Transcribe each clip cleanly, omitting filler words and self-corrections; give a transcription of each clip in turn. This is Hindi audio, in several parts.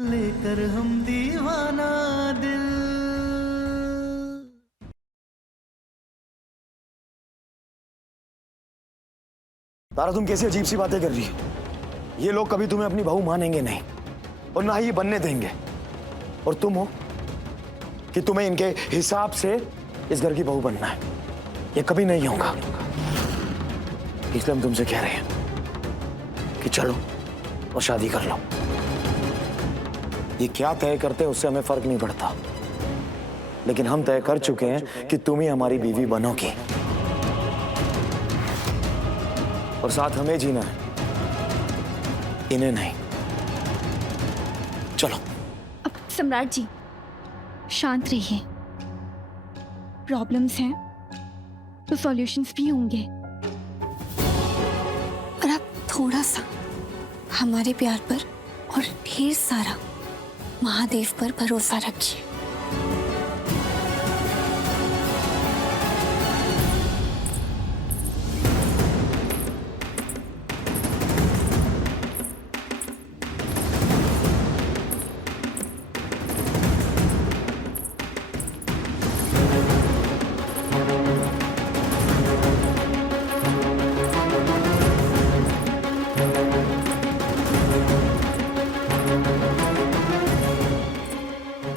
लेकर हम दीवाना दिल। तारा, तुम कैसी अजीब सी बातें कर रही हो? ये लोग कभी तुम्हें अपनी बहू मानेंगे नहीं और ना ही ये बनने देंगे। और तुम हो कि तुम्हें इनके हिसाब से इस घर की बहू बनना है। ये कभी नहीं होगा। इसलिए हम तुमसे कह रहे हैं कि चलो और शादी कर लो। ये क्या तय करते हैं उससे हमें फर्क नहीं पड़ता, लेकिन हम तय कर चुके हैं कि तुम ही हमारी बीवी बनोगी और साथ हमें जीना है, इन्हें नहीं। चलो। अब सम्राट जी शांत रहिए। प्रॉब्लम्स हैं तो सॉल्यूशंस भी होंगे। और आप थोड़ा सा हमारे प्यार पर और ढेर सारा महादेव पर भरोसा रखिए।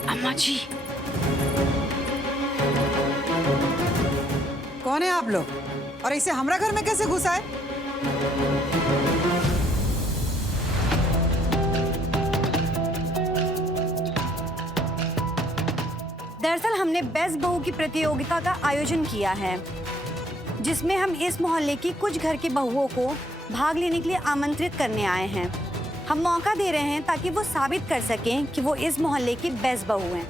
अम्मा जी, कौन है आप लोग और इसे हमरा घर में कैसे घुसा है? दरअसल हमने बेस्ट बहू की प्रतियोगिता का आयोजन किया है, जिसमें हम इस मोहल्ले की कुछ घर की बहुओं को भाग लेने के लिए आमंत्रित करने आए हैं। हम मौका दे रहे हैं ताकि वो साबित कर सकें कि वो इस मोहल्ले की बेस्ट बहू हैं।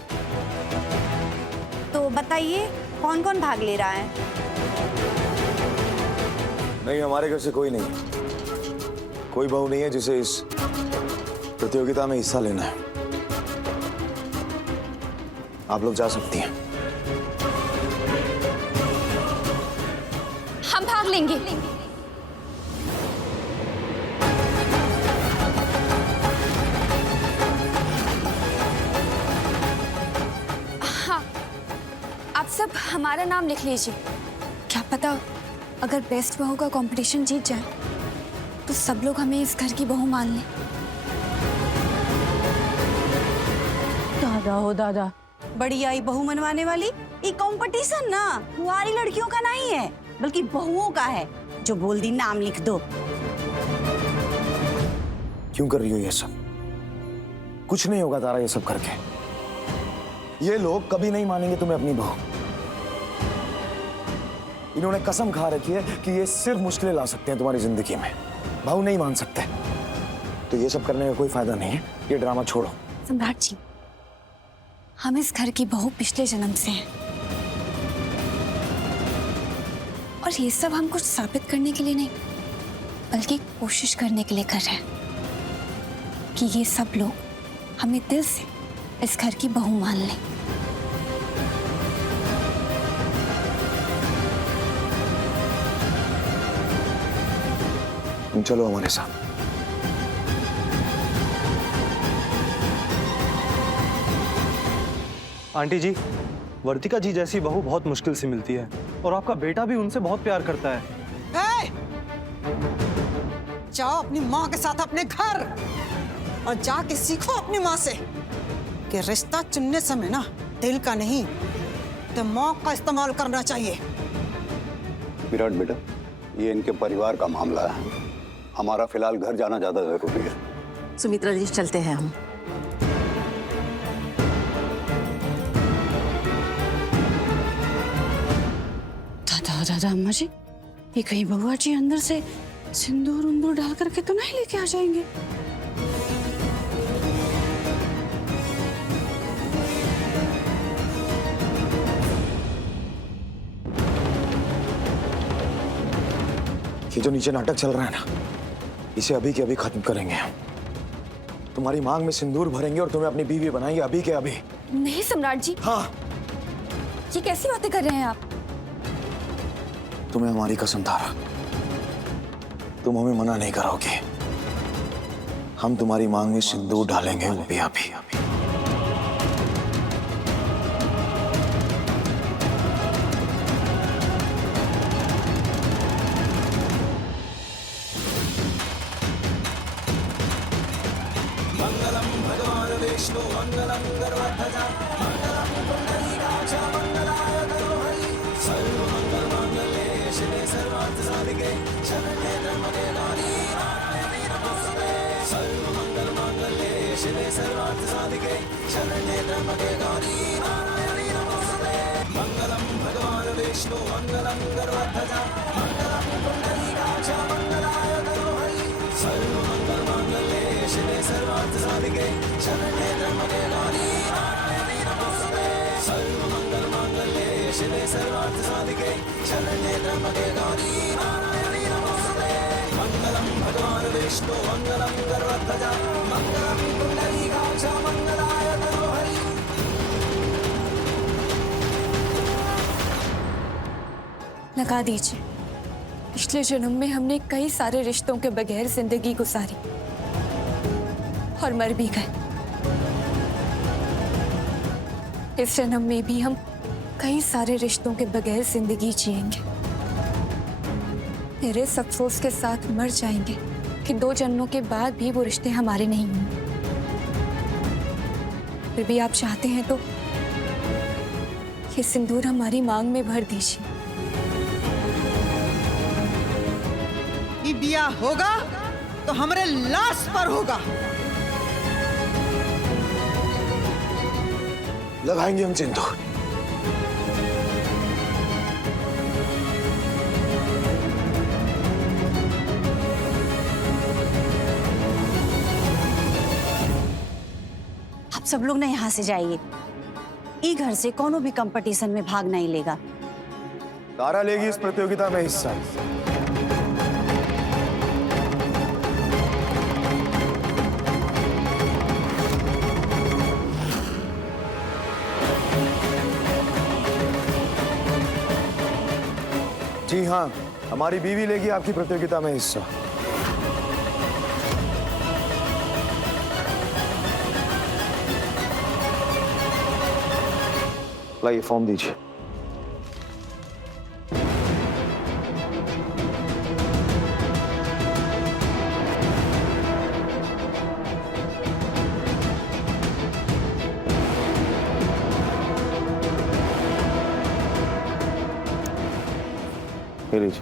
तो बताइए कौन कौन भाग ले रहा है? नहीं, हमारे घर से कोई नहीं। कोई बहू नहीं है जिसे इस प्रतियोगिता में हिस्सा लेना है। आप लोग जा सकती हैं। हम भाग लेंगे। हाँ, आप सब हमारा नाम लिख लीजिए। क्या पता अगर बेस्ट बहू का कंपटीशन जीत जाए तो सब लोग हमें इस घर की बहू मान लें। दादा हो दादा, बड़ी आई बहू मनवाने वाली। ये कंपटीशन ना कुंवारी लड़कियों का नहीं है, बल्कि बहुओं का है। जो बोल दी नाम लिख दो। क्यों कर रही हो ये सब? कुछ नहीं होगा तारा ये सब करके। ये लोग कभी नहीं मानेंगे तुम्हें अपनी बहू। इन्होंने कसम खा रखी है कि ये सिर्फ मुश्किलें ला सकते हैं तुम्हारी जिंदगी में, बहू नहीं मान सकते। तो ये सब करने का कोई फायदा नहीं है। ये ड्रामा छोड़ो। सम्राट जी, हम इस घर की बहू पिछले जन्म से हैं और ये सब हम कुछ साबित करने के लिए नहीं, बल्कि कोशिश करने के लिए कर रहे हैं कि ये सब लोग हमें दिल से इस घर की बहू मान लें। तुम चलो हमारे साथ। आंटी जी, वर्तिका जी जैसी बहू बहुत मुश्किल से मिलती है और आपका बेटा भी उनसे बहुत प्यार करता है। जाओ अपनी माँ के साथ अपने घर और जाके सीखो अपनी माँ से कि रिश्ता चुनने समय ना दिल का नहीं दिमाग का इस्तेमाल करना चाहिए। विराट बेटा, ये इनके परिवार का मामला है। हमारा फिलहाल घर जाना ज्यादा जरूरी है। सुमित्रा जी, चलते हैं हम। दादा दादा, अम्मा जी, ये कहीं बबुआ जी अंदर से सिंदूर उंदूर डाल करके तो नहीं लेके आ जाएंगे? ये जो नीचे नाटक चल रहा है ना, इसे अभी के अभी खत्म करेंगे हम। तुम्हारी मांग में सिंदूर भरेंगे और तुम्हें अपनी बीवी बनाएंगे अभी के अभी। नहीं सम्राट जी, हाँ, ये कैसी बातें कर रहे हैं आप? तुम्हें हमारी कसम तारा, तुम हमें मना नहीं करोगे। हम तुम्हारी मांग में सिंदूर डालेंगे, वो भी अभी। लगा दीजिए, पिछले जन्म में हमने कई सारे रिश्तों के बगैर जिंदगी गुजारी और मर भी गए। इस जन्म में भी हम कई सारे रिश्तों के बगैर जिंदगी जिएंगे। मेरे इस अफसोस के साथ मर जाएंगे कि 2 जन्मों के बाद भी वो रिश्ते हमारे नहीं होंगे। फिर भी आप चाहते हैं तो ये सिंदूर हमारी मांग में भर दीजिए। ये बिया होगा तो हमारे लाश पर होगा। लगाएंगे हम सिंदूर। आप सब लोग ना यहाँ से जाइए। ई घर से कोनो भी कंपटीशन में भाग नहीं लेगा। तारा लेगी इस प्रतियोगिता में हिस्सा। जी हाँ, हमारी बीवी लेगी आपकी प्रतियोगिता में हिस्सा। लाइए फॉर्म दीजिए। ये लीजिए।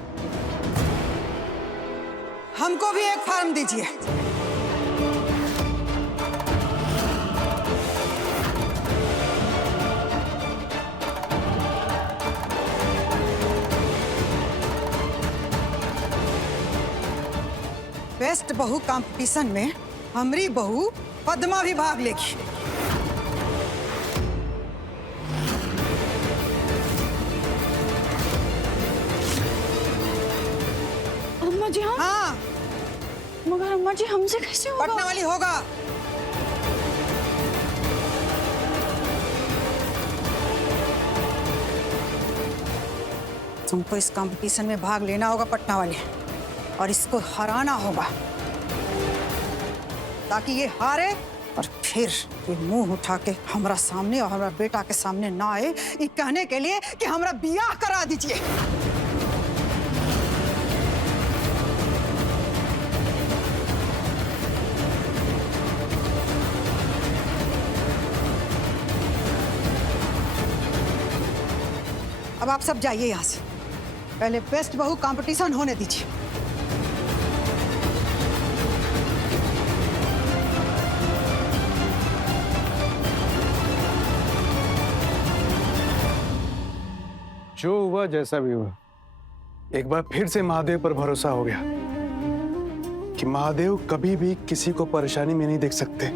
हमको भी एक फॉर्म दीजिए। बेस्ट बहू कंपटीशन में हमारी बहू पद्मा भी भाग लेगी। अम्मा जी, हाँ, मगर अम्मा जी हमसे कैसे होगा? पटना वाली होगा। तुमको इस कंपटीशन में भाग लेना होगा पटना वाले, और इसको हराना होगा ताकि ये हारे और फिर ये मुंह उठा के हमारा सामने और हमारा बेटा के सामने ना आए, ये कहने के लिए कि हमारा बियाह करा दीजिए। अब आप सब जाइए यहाँ से। पहले बेस्ट बहू कंपटीशन होने दीजिए। जो हुआ जैसा भी हुआ, एक बार फिर से महादेव पर भरोसा हो गया कि महादेव कभी भी किसी को परेशानी में नहीं देख सकते।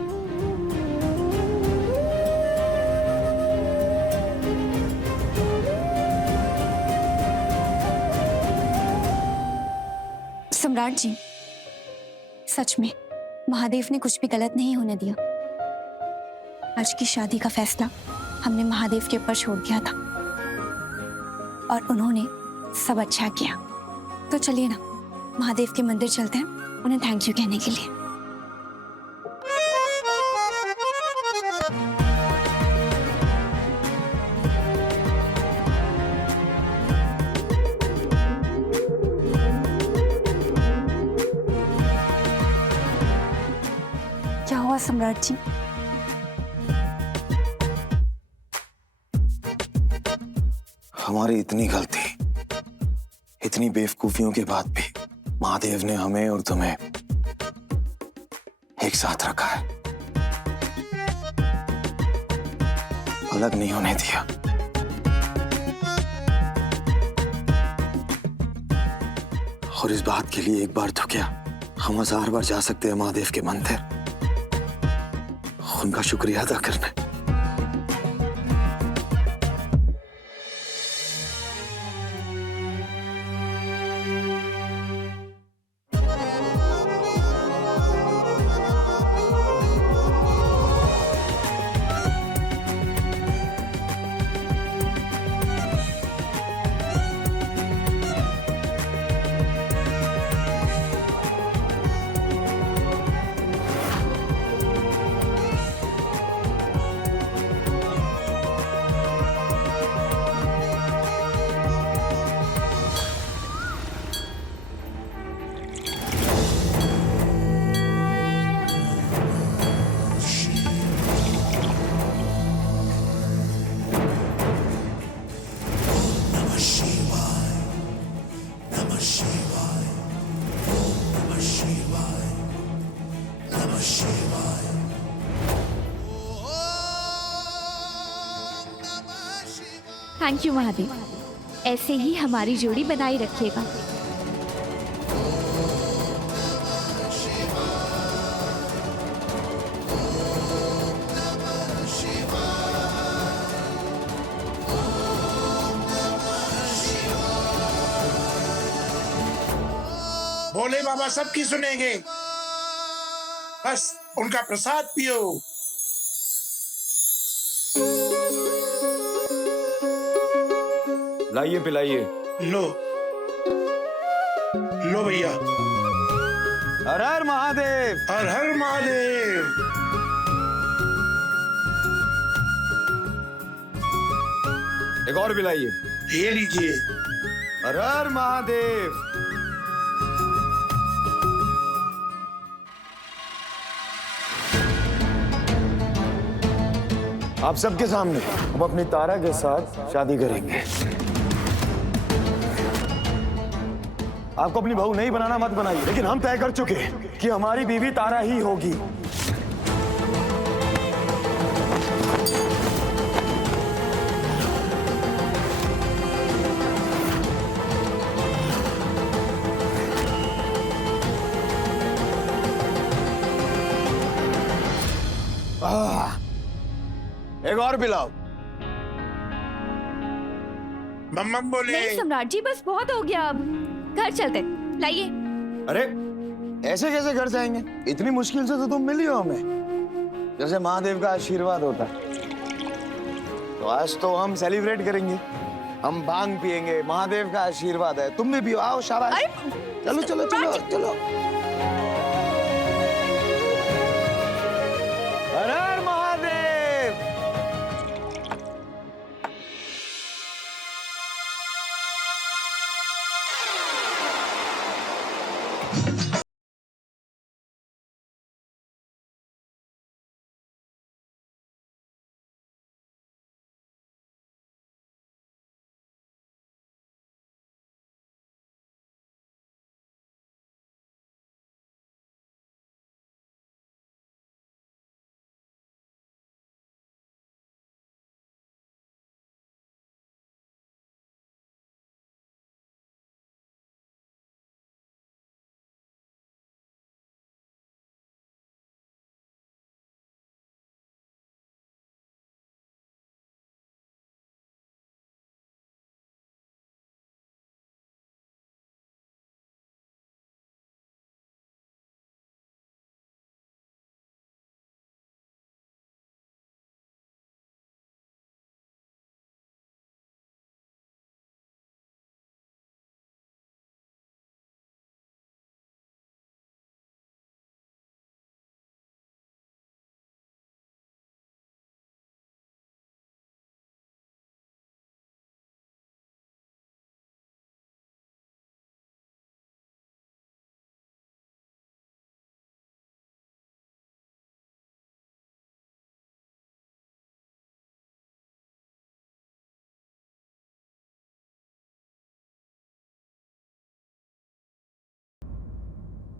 सम्राट जी, सच में महादेव ने कुछ भी गलत नहीं होने दिया। आज की शादी का फैसला हमने महादेव के ऊपर छोड़ दिया था और उन्होंने सब अच्छा किया। तो चलिए ना, महादेव के मंदिर चलते हैं उन्हें थैंक यू कहने के लिए। क्या हुआ सम्राट जी? हमारी इतनी गलती, इतनी बेवकूफियों के बाद भी महादेव ने हमें और तुम्हें एक साथ रखा है, अलग नहीं होने दिया। और इस बात के लिए एक बार तो क्या, हम 1000 बार जा सकते हैं महादेव के मंदिर, उनका शुक्रिया अदा करने। थैंक यू महादेव, ऐसे ही हमारी जोड़ी बनाए रखिएगा। भोले बाबा सबकी सुनेंगे, बस उनका प्रसाद पियो। लाइए पिलाइए। लो लो भैया। हर हर महादेव। हर हर महादेव। एक और पिलाइए। ये लीजिए। हर हर महादेव। आप सबके सामने हम अपनी तारा के साथ शादी करेंगे। आपको अपनी बहू नहीं बनाना मत बनाइए, लेकिन हम तय कर चुके हैं कि हमारी बीवी तारा ही होगी। एक और पिलाओ। मम्मम बोले। नहीं सम्राट जी, बस बहुत हो गया, अब घर चलते। लाइए। अरे ऐसे कैसे घर जाएंगे? इतनी मुश्किल से तो तुम मिली हो हमें, जैसे महादेव का आशीर्वाद होता। तो आज तो हम सेलिब्रेट करेंगे, हम भांग पिएंगे, महादेव का आशीर्वाद है। तुम भी पियो, आओ शाबाश। चलो चलो चलो चलो।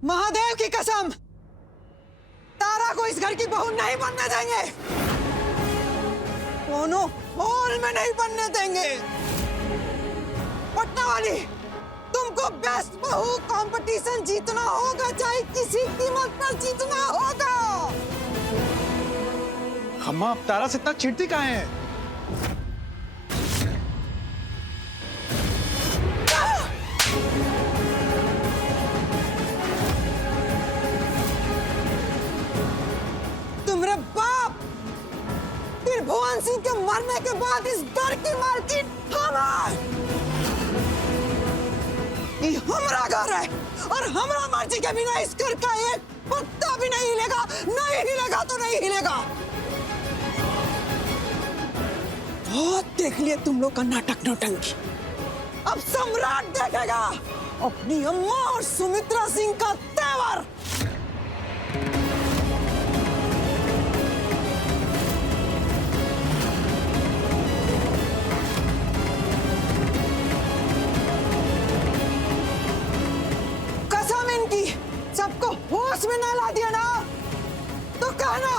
महादेव की कसम, तारा को इस घर की बहू नहीं बनने देंगे। दोनों हॉल में नहीं बनने देंगे। पटना वाली, तुमको बेस्ट बहू कंपटीशन जीतना होगा, चाहे किसी कीमत पर जीतना होगा। अम्मा, आप तारा से इतना चिढ़ती काहे हैं? तुम्हारे बाप फिर भुवन सिंह के मरने के बाद इस घर की मालकिन ये हमारा घर है और हमारा मर्जी के बिना इस घर का एक पत्ता भी नहीं हिलेगा। नहीं हिलेगा तो नहीं हिलेगा। बहुत देख लिए तुम लोग का नाटक नौटंकी। अब सम्राट देखेगा अपनी अम्मा और सुमित्रा सिंह का तेवर। कसम इनकी, सबको होश में ना ला दिया ना तो कहना।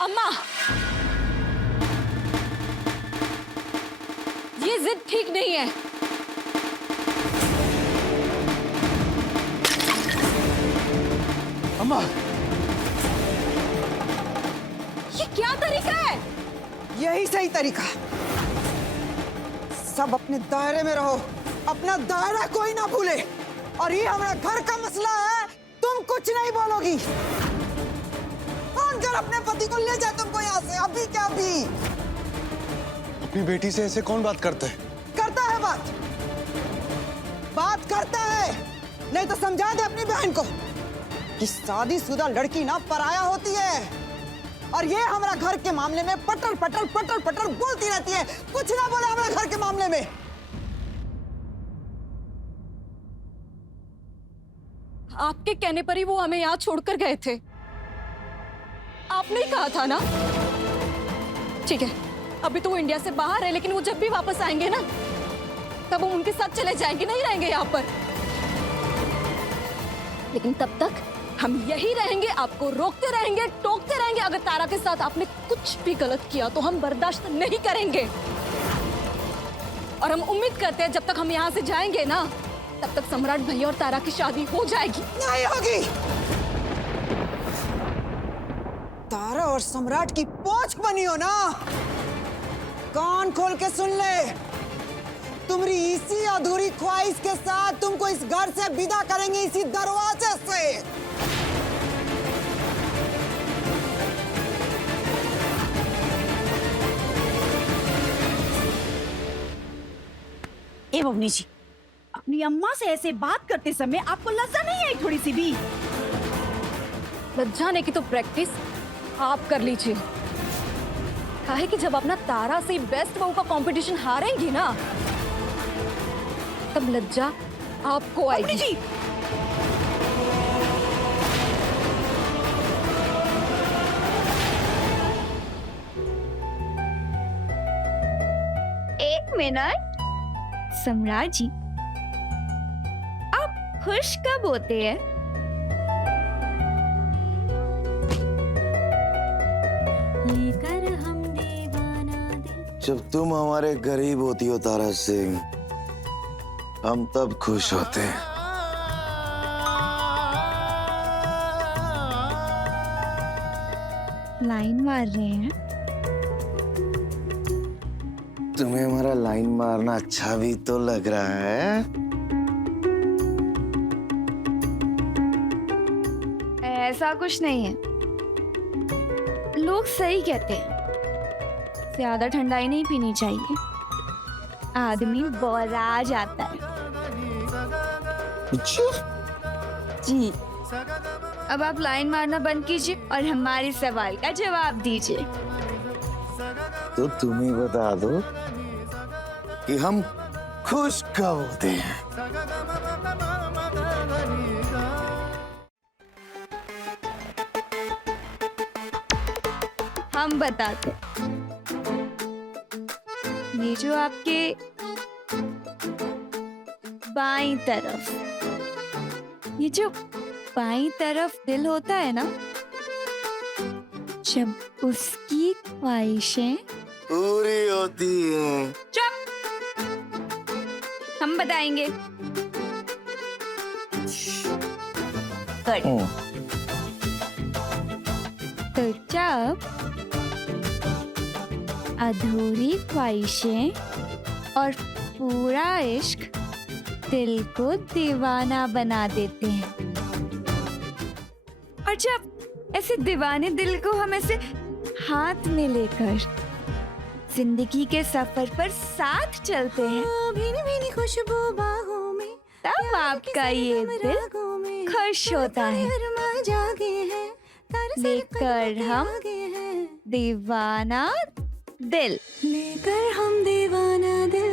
अम्मा, ये जिद ठीक नहीं है। अम्मा, ये क्या तरीका है? यही सही तरीका। सब अपने दायरे में रहो, अपना दायरा कोई ना भूले। और ये हमारा घर का मसला है, तुम कुछ नहीं बोलोगी। फोन कर अपने पति को, ले जा तुमको यहाँ से अभी क्या अभी। अपनी बेटी से ऐसे कौन बात करता है? करता है बात करता है। नहीं तो समझा दे अपनी बहन को कि शादीशुदा लड़की ना पराया होती है। और ये हमारा घर के मामले में पटर पटर पटर पटर बोलती रहती है, कुछ ना बोले हमारे घर के मामले में। आपके कहने पर ही वो हमें यहाँ छोड़कर गए थे। आपने ही कहा था ना। ठीक है, अभी तो वो इंडिया से बाहर है, लेकिन वो जब भी वापस आएंगे ना, तब हम उनके साथ चले जाएंगे, नहीं रहेंगे यहाँ पर। लेकिन तब तक हम यही रहेंगे, आपको रोकते रहेंगे, टोकते रहेंगे। अगर तारा के साथ आपने कुछ भी गलत किया तो हम बर्दाश्त नहीं करेंगे। और हम उम्मीद करते हैं जब तक हम यहाँ से जाएंगे ना, तब तक सम्राट भैया और तारा की शादी हो जाएगी। नहीं होगी। तारा और सम्राट की पोछ बनी हो ना, कान खोल के सुन ले। तुम्हारी इसी अधूरी ख्वाहिश के साथ तुमको इस घर से विदा करेंगे, इसी दरवाजे से। ए बबनी जी, अपनी अम्मा से ऐसे बात करते समय आपको लज्जा नहीं आई थोड़ी सी भी? लज्जाने की तो प्रैक्टिस आप कर लीजिए। काहे कि जब अपना तारा से बेस्ट बहू का कंपटीशन हारेंगी ना, तब लज्जा आपको आएगी। जी, एक मिनट। सम्राट जी, आप खुश कब होते हैं? जब तुम हमारे करीब होती हो तारा सिंह, हम तब खुश होते हैं। लाइन मार रहे हैं? तुम्हें हमारा लाइन मारना अच्छा भी तो लग रहा है। ऐसा कुछ नहीं है, लोग सही कहते हैं, ज्यादा ठंडाई नहीं पीनी चाहिए, आदमी बौरा जाता है। जी, अब आप लाइन मारना बंद कीजिए और हमारे सवाल का जवाब दीजिए। तो तुम ही बता दो कि हम खुश कब होते हैं। हम बताते। ये जो आपके बाईं तरफ, ये जो बाईं तरफ दिल होता है ना, जब उसकी ख्वाहिशें पूरी होती हैं। चुप, हम बताएंगे। तो जब अधूरी ख्वाहिशें और पूरा इश्क दिल को दीवाना बना देते हैं, और जब ऐसे दीवाने दिल को हम ऐसे हाथ में लेकर जिंदगी के सफर पर साथ चलते हैं, भीनी भीनी खुशबू बाहों में, तब आपका ये दिल खुश होता है, लेकर हम दीवाना दिल, लेकर हम दीवाना दिल,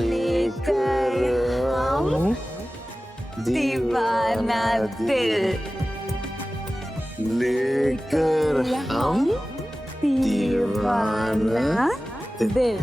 लेकर हम दीवाना दिल, लेकर हम दीवाना दिल।